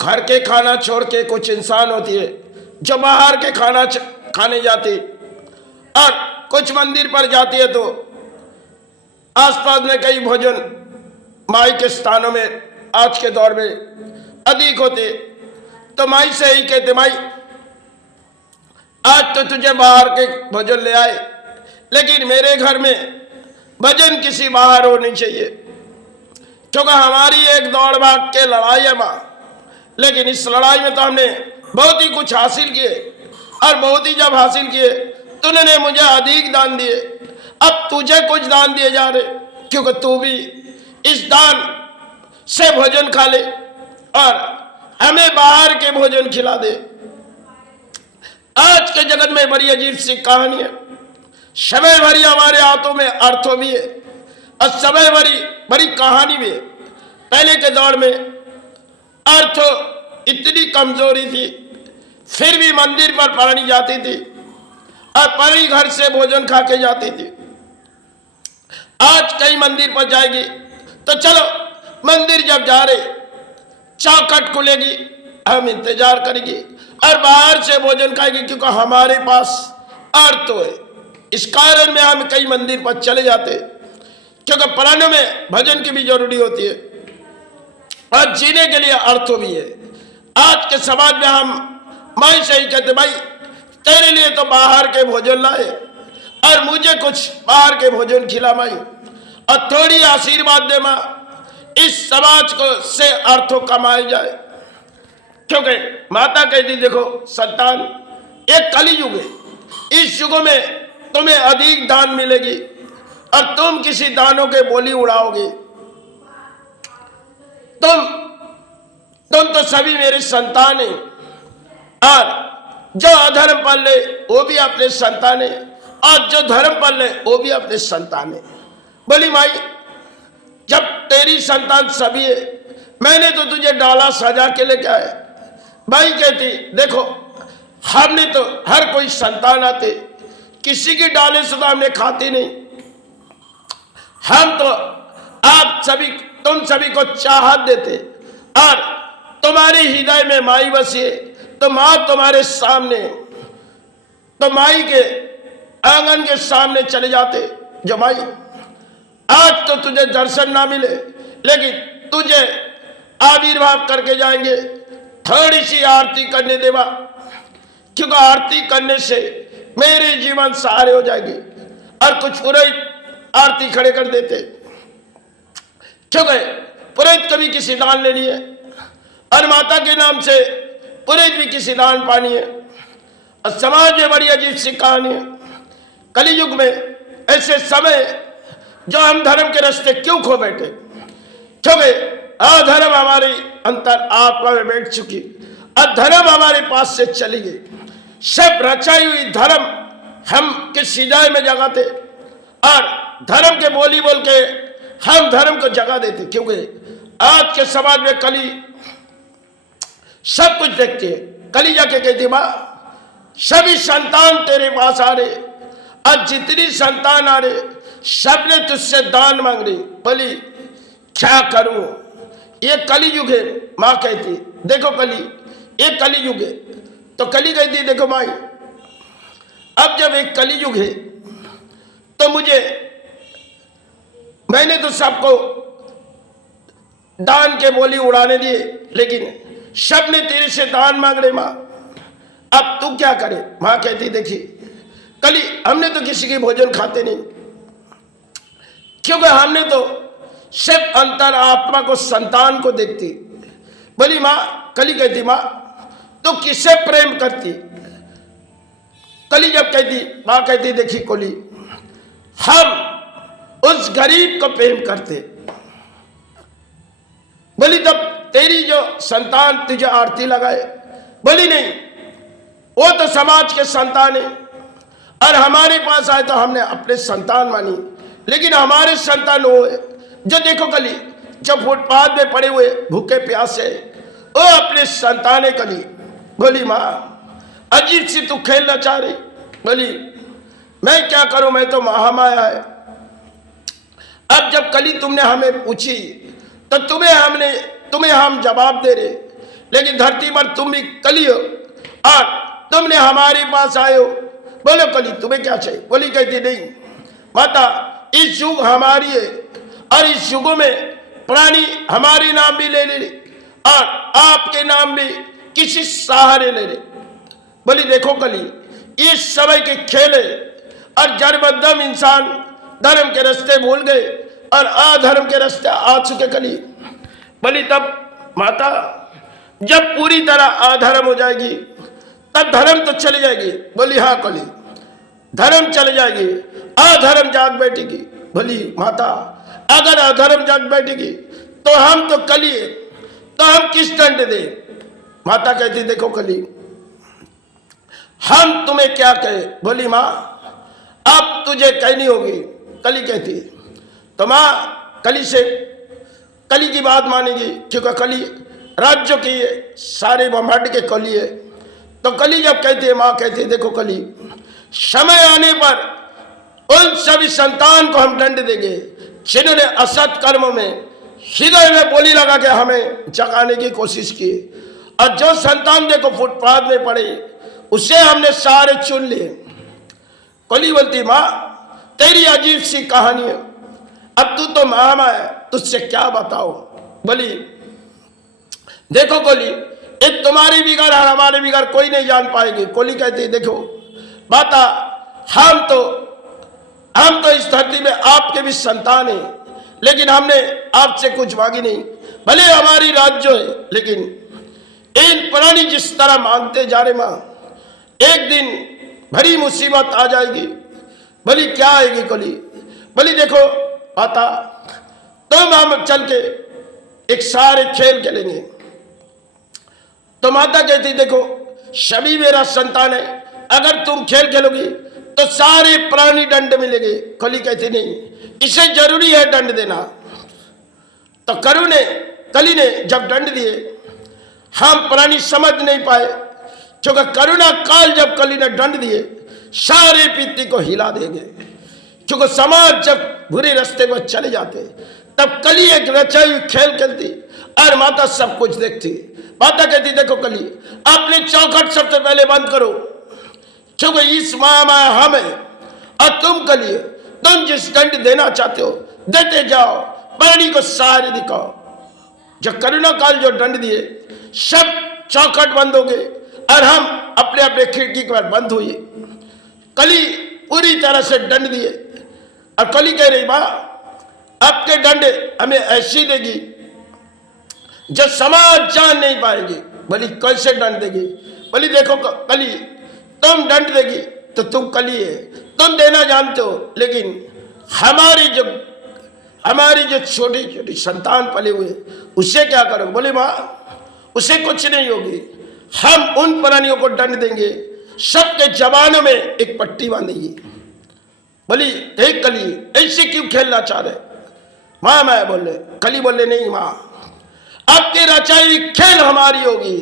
घर के खाना छोड़ के कुछ इंसान होती है जो बाहर के खाना खाने जाती, और कुछ मंदिर पर जाती है तो आसपास में कई भोजन माई के स्थानों में आज के दौर में अधिक होते, तो माई से ही कहते, माई आज तो तुझे बाहर के भोजन ले आए, लेकिन मेरे घर में भोजन किसी बाहर होनी चाहिए, क्योंकि हमारी एक दौड़ भाग के लड़ाई है माँ, लेकिन इस लड़ाई में तो हमने बहुत ही कुछ हासिल किए, और बहुत ही जब हासिल किए तो उन्होंने मुझे अधिक दान दिए, अब तुझे कुछ दान दिए जा रहे, क्योंकि तू भी इस दान से भोजन खा ले और हमें बाहर के भोजन खिला दे। आज के जगत में बड़ी अजीब सी कहानी है, समय भरी हमारे हाथों में अर्थों भी है और समय भरी बड़ी कहानी भी है। पहले के दौर में अर्थ इतनी कमजोरी थी, फिर भी मंदिर पर पढ़नी जाती थी और पढ़ी घर से भोजन खा के जाती थी। आज कई मंदिर पर जाएगी तो चलो मंदिर जब जा रहे चौखट खुलेगी, हम इंतजार करेंगे और बाहर से भोजन खाएंगे, क्योंकि हमारे पास अर्थ तो है। इस कारण में हम कई मंदिर पर चले जाते, क्योंकि प्राणों में भजन की भी जरूरी होती है और जीने के लिए अर्थ भी है। आज के समाज में हम माई से ही कहते, भाई तेरे लिए तो बाहर के भोजन लाए और मुझे कुछ बाहर के भोजन खिला माई, और थोड़ी आशीर्वाद दे माँ, इस समाज को से अर्थों कमाए जाए। क्योंकि माता कहती, देखो संतान एक कली युग है, इस युग में तुम्हें अधिक दान मिलेगी और तुम किसी दानों के बोली उड़ाओगे। तुम तो सभी मेरे संतान हैं, और जो अधर्म पाले वो भी अपने संतान है, और जो धर्म पाले वो भी अपने संतान है। बोली माई, जब तेरी संतान सभी है, मैंने तो तुझे डाला सजा के लेके आया। भाई कहती, देखो हमने तो हर कोई संतान आते, किसी की डाले से तो हमने खाते नहीं, हम तो आप सभी तुम सभी को चाहत देते, और तुम्हारे हृदय में माई बसी है तो माँ तुम्हारे सामने, तो माई के आंगन के सामने चले जाते। जो माई आज तो तुझे दर्शन ना मिले, लेकिन तुझे आविर्भाव करके जाएंगे, थोड़ी सी आरती करने देवा, क्योंकि आरती करने से मेरे जीवन सहारे हो जाएगी। और कुछ पुरोहित आरती खड़े कर देते, क्योंकि पुरोहित कभी किसी दान लेनी है और माता के नाम से पुरोहित भी किसी दान पानी है। और समाज में बड़ी अजीब सी कहानी है, कलयुग में ऐसे समय जो हम धर्म के रास्ते क्यों खो बैठे, क्योंकि अधर्म हमारी अंतर आत्मा में बैठ चुकी, अधर्म हमारे पास से चली गई। सब रचाई हुई धर्म हम किस हृदय में जगाते, और धर्म के बोली बोल के हम धर्म को जगा देते, क्योंकि आज के समाज में कली सब कुछ देखती है। कली जाके कहती, माँ सभी संतान तेरे पास आ रहे, और जितनी संतान आ रहे सब ने तुझसे दान मांग रही। बोली क्या करूं, ये कली युग है। माँ कहती, देखो कली, ये कली युग है। तो कली कहती, देखो माई, अब जब एक कली युग है तो मैंने तो सबको दान के बोली उड़ाने दिए, लेकिन सब ने तेरे से दान मांग रहे माँ, अब तू क्या करे। माँ कहती, देखिए कली, हमने तो किसी की भोजन खाते नहीं, क्योंकि हमने तो सिर्फ अंतर आत्मा को, संतान को देखती। बोली माँ, कली कहती, माँ तो किससे प्रेम करती। कली जब कहती, माँ कहती, देखी कोली, हम उस गरीब को प्रेम करते। बोली तब तेरी जो संतान तुझे आरती लगाए। बोली नहीं, वो तो समाज के संतान है, और हमारे पास आए तो हमने अपने संतान मानी, लेकिन हमारे संतान वो है जो, देखो कली, जो फुटपाथ में पड़े हुए भूखे प्यासे, वो अपने संतान है कली। बोली माँ अजीब सी तू खेलना चाह रही। बोली मैं क्या करूं, मैं तो महामाया है। अब जब कली तुमने हमें पूछी तो तुम्हें हम जवाब दे रहे, लेकिन धरती पर तुम भी कली हो और तुमने हमारे पास आए हो। बोलो कली तुम्हें क्या चाहिए? बोली कहती नहीं माता, इस युग हमारी है और इस युगों में प्राणी हमारे नाम भी ले ले और आपके नाम भी किसी सहारे ले ले। बोली देखो कली, ये समय के खेल है और जड़बद्दम इंसान धर्म के रास्ते भूल गए और अधर्म के रास्ते आ चुके कली। बोली तब माता, जब पूरी तरह अधर्म हो जाएगी तब धर्म तो चली जाएगी। बोली हाँ कली, धर्म चली जाएगी, अधर्म जाग बैठेगी। बोली माता, अगर अधर्म जाग बैठेगी तो हम तो कली है, तो हम किस दंड दे? माता कहती देखो कली, हम तुम्हें क्या कहे? बोली माँ, अब तुझे कहनी होगी। कली कहती तो माँ कली से कली की बात मानेगी, क्योंकि कली राज्यों की सारे ब्रह्मांड के कली है। तो कली जब कहती है, माँ कहती है देखो कली, समय आने पर उन सभी संतान को हम दंड देंगे जिन्होंने असत कर्म में हृदय में बोली लगा के हमें जगाने की कोशिश की, और जो संतान देखो फुटपाथ में पड़े उसे हमने सारे चुन लिए। कली बोलती माँ, तेरी अजीब सी कहानी है, अब तू तो मामा है, तुझसे क्या बताओ? बोली देखो कोली, एक तुम्हारी बिगड़ और हमारे बिगड़ कोई नहीं जान पाएगी। कोली कहती देखो माता, हम तो इस धरती में आपके भी संतान हैं, लेकिन हमने आपसे कुछ मांगी नहीं। भले हमारी राज्य है, लेकिन इन प्राणी जिस तरह मांगते जा रहे मां, एक दिन बड़ी मुसीबत आ जाएगी। बोली क्या आएगी कोली? बोली देखो माता, तुम हम चल के एक सारे खेल खेलेंगे। तो माता कहती देखो सभी मेरा संतान है, अगर तुम खेल खेलोगी तो सारे प्राणी दंड मिलेंगे। कली कहती नहीं, इसे जरूरी है दंड देना। तो कली ने जब दंड दिए, हम प्राणी समझ नहीं पाए, क्योंकि करुणा काल जब कली ने दंड दिए सारे पृथ्वी को हिला देंगे। क्योंकि समाज जब बुरे रास्ते पर चले जाते तब कली एक रचाई खेल खेलती और माता सब कुछ देखती। माता कहती देखो कली, अपने चौखट सबसे पहले बंद करो, क्योंकि इस माया हम है और तुम कली, तुम जिस दंड देना चाहते हो देते जाओ, प्राणी को सारे दिखाओ। जो करुणा काल जो दंड दिए सब चौखट बंद हो गए और हम अपने अपने खिड़की के बाद बंद हुए। कली पूरी तरह से दंड दिए और कली कह रही मां, आपके दंड हमें ऐसी देगी जो समाज जान नहीं पाएगी। बोली कैसे दंड देगी? बोली देखो कली, तुम दंड देगी तो तुम कली है, तुम देना जानते हो, लेकिन हमारी जो छोटी छोटी संतान पले हुए उसे क्या करोगे? बोले माँ, उसे कुछ नहीं होगी, हम उन प्राणियों को दंड देंगे, सबके जवानों में एक पट्टी बांधेगी। बोली एक कली, ऐसे क्यों खेलना चाह रहे? माँ मैं बोले, कली बोले नहीं माँ, आपकी रचाई खेल हमारी होगी,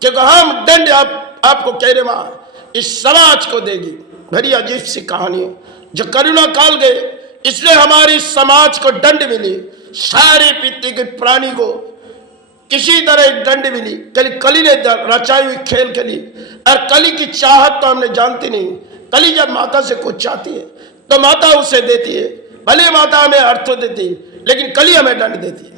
क्योंकि हम दंड आपको कह रहे माँ इस समाज को देगी। बड़ी अजीब सी कहानी है। जो करुणा काल गए इसलिए हमारी समाज को दंड मिली, सारे पृथ्वी के प्राणी को किसी तरह एक दंड मिली। कली ने रचाई हुई खेल खेली और कली की चाहत तो हमने जानती नहीं। कली जब माता से कुछ चाहती है तो माता उसे देती है, भले माता हमें अर्थ देती है, लेकिन कली हमें दंड देती है।